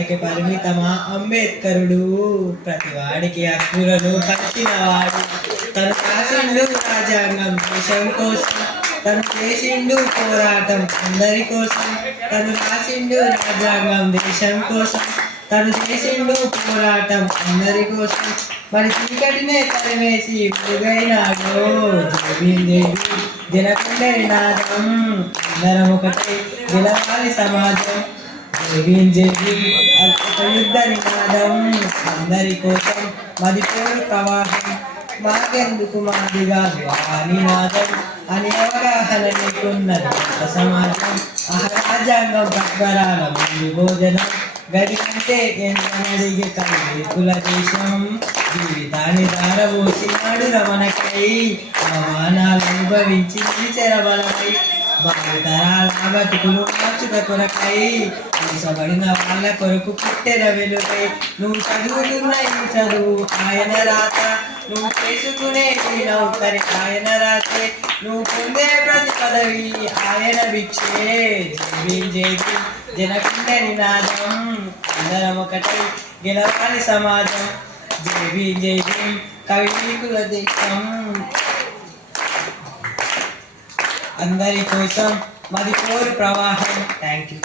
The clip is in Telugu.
పరిమితమా అంబేద్కరుడు ప్రతివాడికి హక్కులను పంచినవాడు తను రాసిండు రాజ్యాంగం దేశం కోసం తను చేసిండు పోరాటం అందరి కోసం తను రాసిండు రాజ్యాంగం దేశం కోసం తను చేసిండు పోరాటం అందరి కోసం మరి చీకటినే తరిమేసి వెలుగైనాడు జనకుండే నినాదం అందరం ఒకటే గెలవాలి సమాజం ఒక యుద్ధ నినాదం అందరి కోసం మది పోరు ప్రవాహం మాకెందుకు మాదిగా నినాదం అని అవగాహన నీకున్నది సమాజం రాజ్యాంగం పద్మరాల భోజనం గది కంటే ఎంతనడిగే కుల దేశం జీవితాన్ని దారబోసినాడు రమణకై అవమానాలు అనుభవించి చెరబలమై భావితరాల బతుకులు మార్చుట కొరకై తీసబడిన వాళ్ళ కొరకు పుట్టెర వెలుగై నువ్వు చదువుతున్న ఈ చదువు ఆయన రాత నువ్వు చేసుకునే నౌకరి ఆయన రాతే నువ్వు పొందే ప్రతి పదవి ఆయన భిక్షే జై జనకుండే నినాదం అందరం ఒకటై గెలవాలి సమాజం జై కవికుల దేశం అందరి కోసం మది కోరు ప్రవాహం. Thank you.